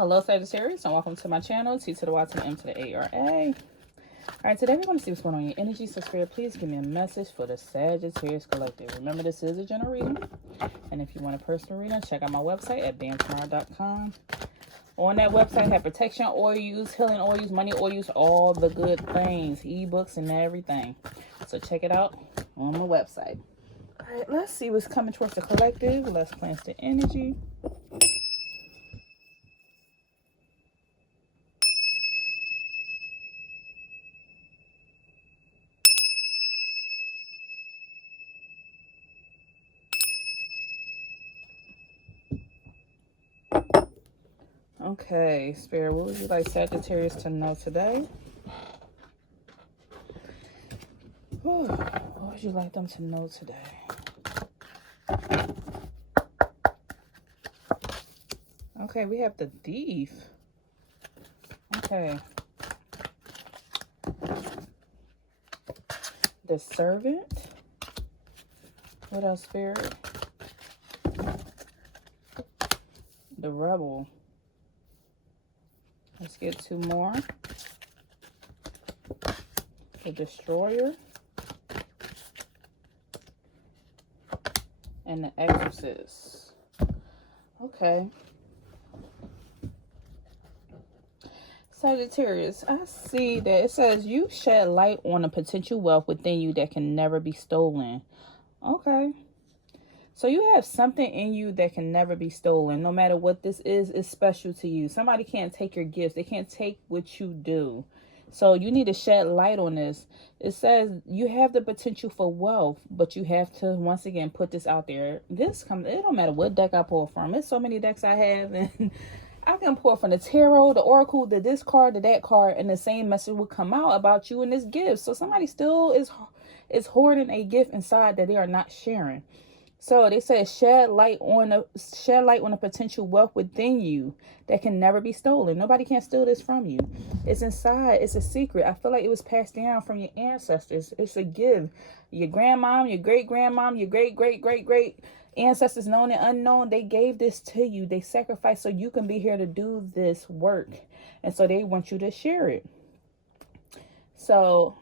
Hello Sagittarius and welcome to my channel, T to the Y to the M to the A-R-A. Alright, today we're going to see what's going on in your energy. So Spirit, please give me a message for the Sagittarius Collective. Remember, this is a general reading. And if you want a personal reading, check out my website at BeingTymara.com. On that website, I have protection oils, healing oils, money oils, all the good things, ebooks and everything. So check it out on my website. Alright, let's see what's coming towards the collective. Let's cleanse the energy. Okay, Spirit, what would you like Sagittarius to know today? What would you like them to know today? Okay, we have the Thief. Okay. The Servant. What else, Spirit? The Rebel. Let's get two more. The Destroyer. And the Exorcist. Okay. Sagittarius, I see that it says you shed light on a potential wealth within you that can never be stolen. Okay. So you have something in you that can never be stolen. No matter what this is special to you. Somebody can't take your gifts. They can't take what you do. So you need to shed light on this. It says you have the potential for wealth, but you have to, once again, put this out there. It don't matter what deck I pull from. There's so many decks I have, and I can pull from the tarot, the oracle, this card, that card, and the same message will come out about you and this gift. So somebody still is hoarding a gift inside that they are not sharing. So they say shed light on a potential wealth within you that can never be stolen. Nobody can steal this from you. It's inside. It's a secret. I feel like it was passed down from your ancestors. It's a gift. Your grandmom, your great-grandmom, your great-great-great-great ancestors, known and unknown, they gave this to you. They sacrificed so you can be here to do this work. And so they want you to share it. So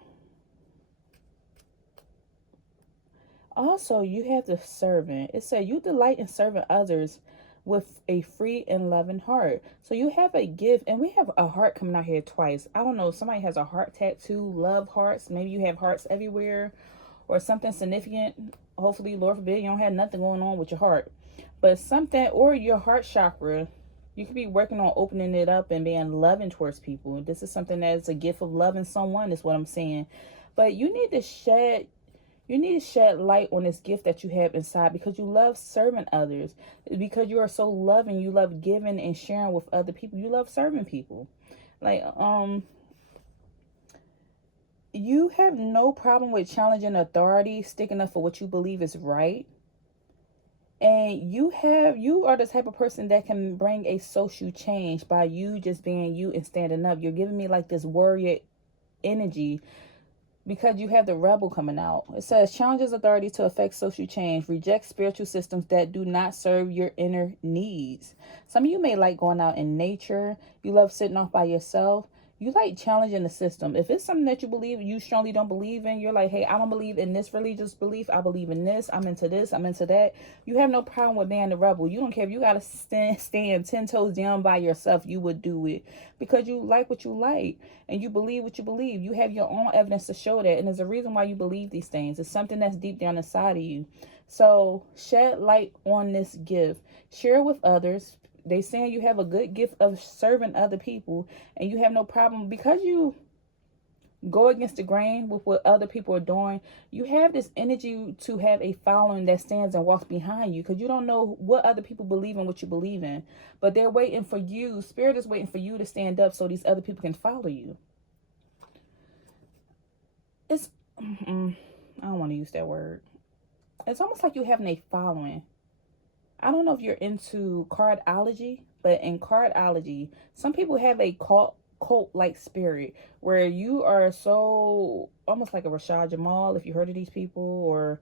also, you have the Servant. It said you delight in serving others with a free and loving heart. So you have a gift, and we have a heart coming out here twice. I don't know, somebody has a heart tattoo, love hearts. Maybe you have hearts everywhere or something significant. Hopefully, Lord forbid, you don't have nothing going on with your heart. But something, or your heart chakra, you could be working on opening it up and being loving towards people. This is something that's a gift of loving someone, is what I'm saying. But you need to shed light on this gift that you have inside, because you love serving others, because you are so loving. You love giving and sharing with other people. You love serving people. Like, you have no problem with challenging authority, sticking up for what you believe is right. And you are the type of person that can bring a social change by you just being you and standing up. You're giving me like this warrior energy, because you have the Rebel coming out. It says challenges authority to affect social change. Reject spiritual systems that do not serve your inner needs. Some of you may like going out in nature. You love sitting off by yourself. You like challenging the system. If it's something that you believe, you strongly don't believe in, you're like, hey, I don't believe in this religious belief. I believe in this. I'm into this. I'm into that. You have no problem with being the Rebel. You don't care if you got to stand 10 toes down by yourself. You would do it because you like what you like and you believe what you believe. You have your own evidence to show that. And there's a reason why you believe these things. It's something that's deep down inside of you. So shed light on this gift. Share it with others. They saying you have a good gift of serving other people, and you have no problem because you go against the grain with what other people are doing. You have this energy to have a following that stands and walks behind you, because you don't know what other people believe in, what you believe in, but they're waiting for you. Spirit is waiting for you to stand up so these other people can follow you. It's I don't want to use that word. It's almost like you having a following. I don't know if you're into cardology, but in cardology, some people have a cult-like spirit where you are so almost like a Rashad Jamal, if you heard of these people, or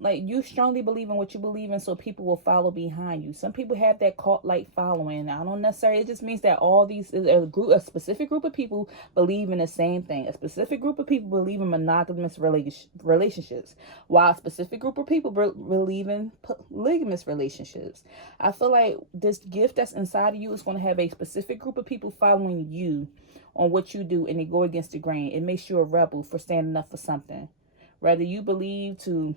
like, you strongly believe in what you believe in, so people will follow behind you. Some people have that cult like following. I don't necessarily, it just means that all these, a specific group of people believe in the same thing. A specific group of people believe in monogamous relationships, while a specific group of people believe in polygamous relationships. I feel like this gift that's inside of you is going to have a specific group of people following you on what you do, and they go against the grain. It makes you a rebel for standing up for something. Whether you believe to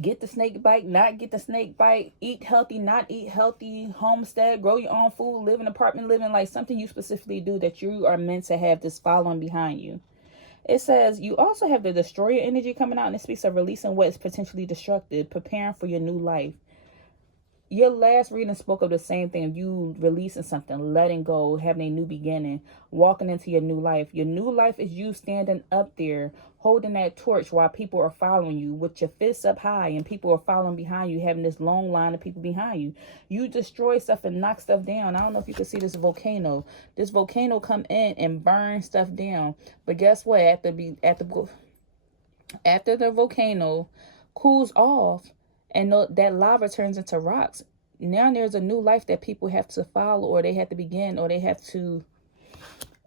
get the snake bite, not get the snake bite, eat healthy, not eat healthy, homestead, grow your own food, live in apartment living, like something you specifically do that you are meant to have this following behind you. It says you also have the destroyer energy coming out, and it speaks of releasing what is potentially destructive, preparing for your new life. Your last reading spoke of the same thing, of you releasing something, letting go, having a new beginning, walking into your new life. Your new life is you standing up there, holding that torch while people are following you with your fists up high, and people are following behind you, having this long line of people behind you. You destroy stuff and knock stuff down. I don't know if you can see this volcano. This volcano come in and burn stuff down. But guess what? After the volcano cools off, and that lava turns into rocks, now there's a new life that people have to follow, or they have to begin, or they have to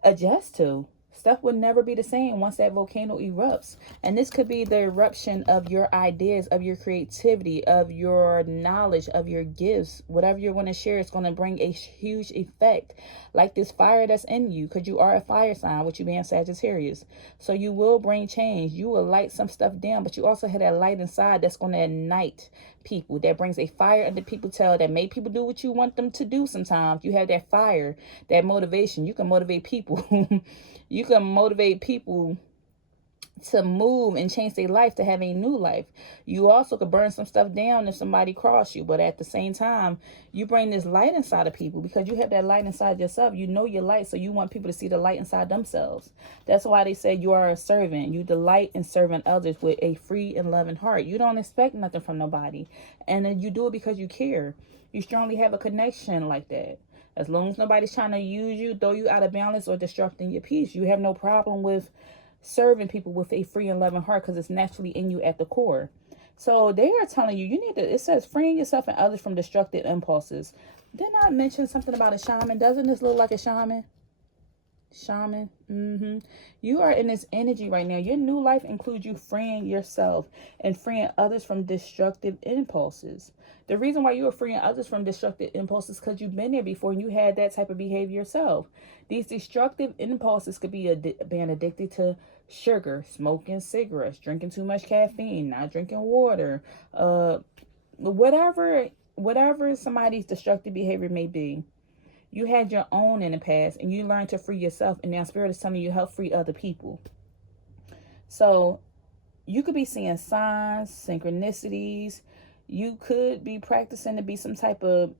adjust to. Stuff will never be the same once that volcano erupts. And this could be the eruption of your ideas, of your creativity, of your knowledge, of your gifts. Whatever you're going to share is going to bring a huge effect. Like this fire that's in you, because you are a fire sign, with you being Sagittarius. So you will bring change. You will light some stuff down, but you also have that light inside that's going to ignite people. That brings a fire under people's tail, that make people do what you want them to do sometimes. You have that fire, that motivation. You can motivate people. You can motivate people to move and change their life, to have a new life. You also could burn some stuff down if somebody crossed you, but at the same time, you bring this light inside of people, because you have that light inside yourself. You know your light, so you want people to see the light inside themselves. That's why they say you are a servant. You delight in serving others with a free and loving heart. You don't expect nothing from nobody, and then you do it because you care. You strongly have a connection like that. As long as nobody's trying to use you, throw you out of balance, or destructing your peace, you have no problem with serving people with a free and loving heart, because it's naturally in you at the core. So they are telling you, you need to, it says freeing yourself and others from destructive impulses. Didn't I mention something about a shaman? Doesn't this look like a shaman? You are in this energy right now. Your new life includes you freeing yourself and freeing others from destructive impulses. The reason why you are freeing others from destructive impulses is because you've been there before and you had that type of behavior yourself. These destructive impulses could be being addicted to sugar, smoking cigarettes, drinking too much caffeine, not drinking water, whatever somebody's destructive behavior may be. You had your own in the past, and you learned to free yourself, and now Spirit is telling you help free other people. So you could be seeing signs, synchronicities. You could be practicing to be some type of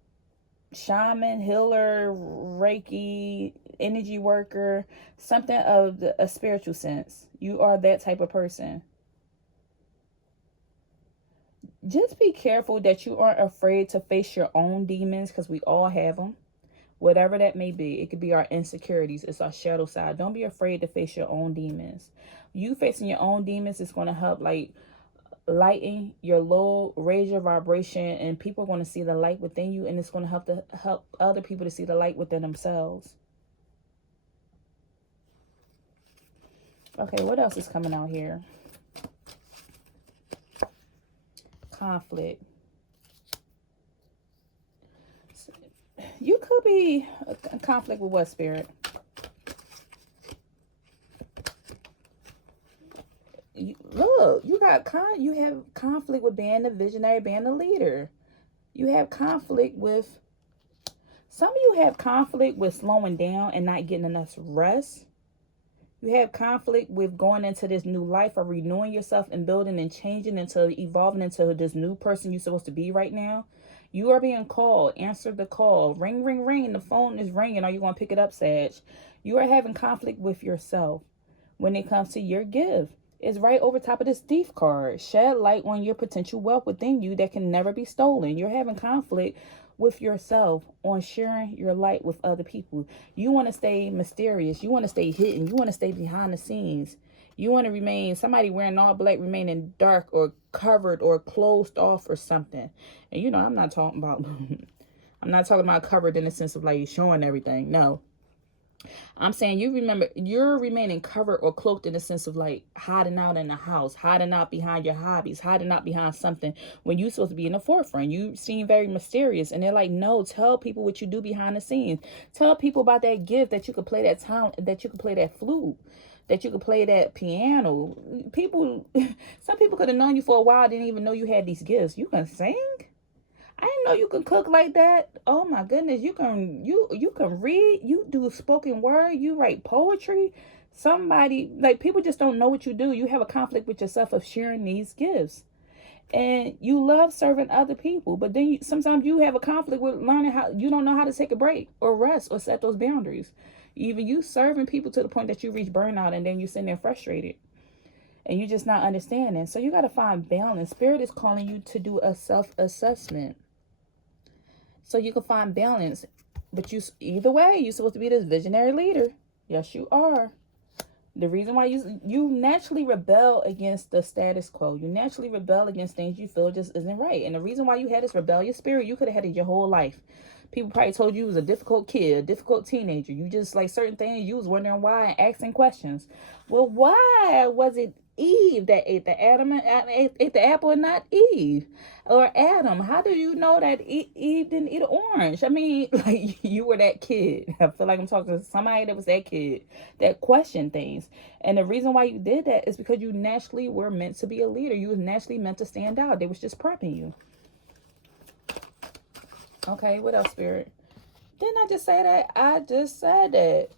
shaman, healer, Reiki, energy worker, something of a spiritual sense. You are that type of person. Just be careful that you aren't afraid to face your own demons, because we all have them. Whatever that may be. It could be our insecurities. It's our shadow side. Don't be afraid to face your own demons. You facing your own demons is going to help, like, lighten your low, raise your vibration, and people are going to see the light within you, and it's going to help other people to see the light within themselves. Okay, what else is coming out here? Conflict. You could be a conflict with what, Spirit? Look, you have conflict with being a visionary, being a leader. You have conflict with, some of you have conflict with slowing down and not getting enough rest. You have conflict with going into this new life, or renewing yourself and building and changing into, evolving into this new person you're supposed to be right now. You are being called. Answer the call. Ring, ring, ring. The phone is ringing. Are you going to pick it up, Sag? You are having conflict with yourself when it comes to your gift. It's right over top of this thief card. Shed light on your potential wealth within you that can never be stolen. You're having conflict with yourself on sharing your light with other people. You want to stay mysterious. You want to stay hidden. You want to stay behind the scenes. You want to remain, somebody wearing all black, remaining dark or covered or closed off or something. And you know, I'm not talking about, I'm not talking about covered in the sense of like showing everything. No. I'm saying you're remaining covered or cloaked in the sense of like hiding out in the house, hiding out behind your hobbies, hiding out behind something when you're supposed to be in the forefront. You seem very mysterious, and they're like, no, tell people what you do behind the scenes. Tell people about that gift that you could play that talent, that you could play that flute, that you could play that piano. People, some people could have known you for a while, didn't even know you had these gifts. You can sing? I didn't know you can cook like that. Oh my goodness, you can read, you do spoken word, you write poetry. Somebody, like, people just don't know what you do. You have a conflict with yourself of sharing these gifts. And you love serving other people, but then sometimes you have a conflict with learning how you don't know how to take a break or rest or set those boundaries. Even you serving people to the point that you reach burnout, and then you sitting there frustrated and you're just not understanding. So you got to find balance. Spirit is calling you to do a self-assessment so you can find balance. But either way, you're supposed to be this visionary leader. Yes, you are. The reason why you naturally rebel against the status quo. You naturally rebel against things you feel just isn't right. And the reason why you had this rebellious spirit, you could have had it your whole life. People probably told you was a difficult kid, a difficult teenager. You just like certain things. You was wondering why and asking questions. Well, why was it Eve that ate the apple and not Eve or Adam? How do you know that Eve didn't eat an orange? I mean, like, you were that kid. I feel like I'm talking to somebody that was that kid that questioned things. And the reason why you did that is because you naturally were meant to be a leader. You was naturally meant to stand out. They was just prepping you. Okay, what else, Spirit? Didn't I just say that? I just said that.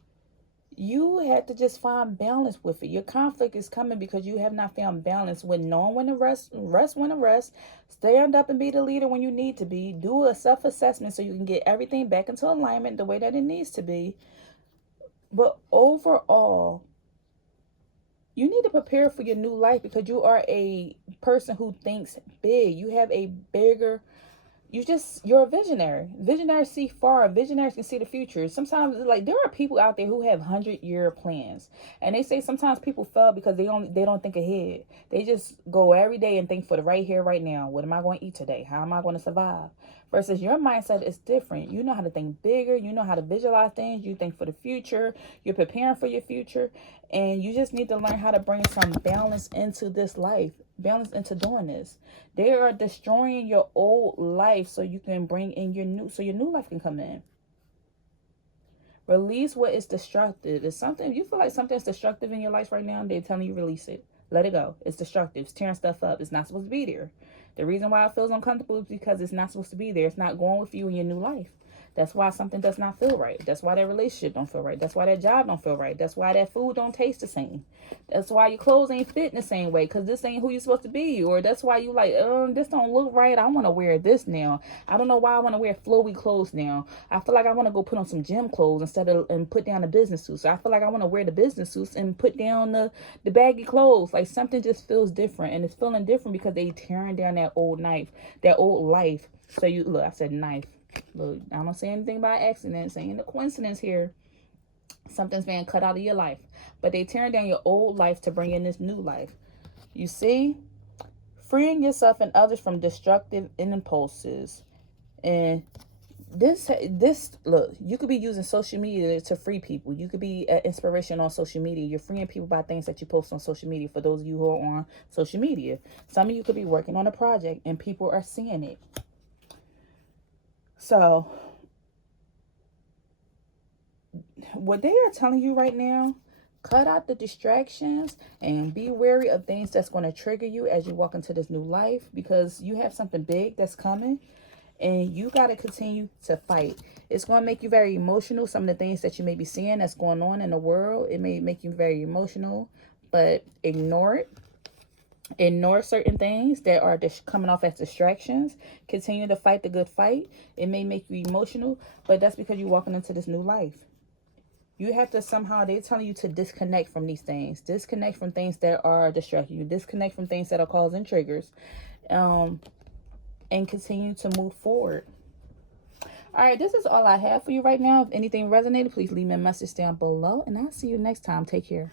You had to just find balance with it. Your conflict is coming because you have not found balance with knowing when to rest when to rest, stand up and be the leader when you need to be, do a self-assessment so you can get everything back into alignment the way that it needs to be. But overall, you need to prepare for your new life because you are a person who thinks big. You have a bigger, you're a visionary. Visionaries see far. Visionaries can see the future. Sometimes, like, there are people out there who have 100-year plans, and they say sometimes people fail because they don't think ahead. They just go every day and think for the right here, right now. What am I going to eat today? How am I going to survive? Versus your mindset is different. You know how to think bigger. You know how to visualize things. You think for the future. You're preparing for your future, and you just need to learn how to bring some balance into this life. Balance into doing this. They are destroying your old life so you can bring in so your new life can come in. Release what is destructive. It's something, you feel like something's destructive in your life right now, they're telling you release it. Let it go. It's destructive. It's tearing stuff up. It's not supposed to be there. The reason why it feels uncomfortable is because it's not supposed to be there. It's not going with you in your new life. That's why something does not feel right. That's why that relationship don't feel right. That's why that job don't feel right. That's why that food don't taste the same. That's why your clothes ain't fit in the same way because this ain't who you're supposed to be. Or that's why you like, this don't look right. I want to wear this now. I don't know why I want to wear flowy clothes now. I feel like I want to go put on some gym clothes and put down a business suit. So I feel like I want to wear the business suits and put down the baggy clothes. Like, something just feels different, and it's feeling different because they tearing down that old life. So you look, I said knife. Look, I don't say anything by accident, saying the coincidence here. Something's being cut out of your life, but they tearing down your old life to bring in this new life. You see, freeing yourself and others from destructive impulses. And this look, you could be using social media to free people. You could be an inspiration on social media. You're freeing people by things that you post on social media. For those of you who are on social media, some of you could be working on a project and people are seeing it. So what they are telling you right now, cut out the distractions and be wary of things that's going to trigger you as you walk into this new life, because you have something big that's coming and you got to continue to fight. It's going to make you very emotional. Some of the things that you may be seeing that's going on in the world, it may make you very emotional, but ignore it. Ignore certain things that are coming off as distractions. Continue to fight the good fight. It may make you emotional, but that's because you're walking into this new life. You have to somehow, they're telling you to disconnect from these things. Disconnect from things that are distracting you. Disconnect from things that are causing triggers. And continue to move forward. All right, this is all I have for you right now. If anything resonated, please leave me a message down below. And I'll see you next time. Take care.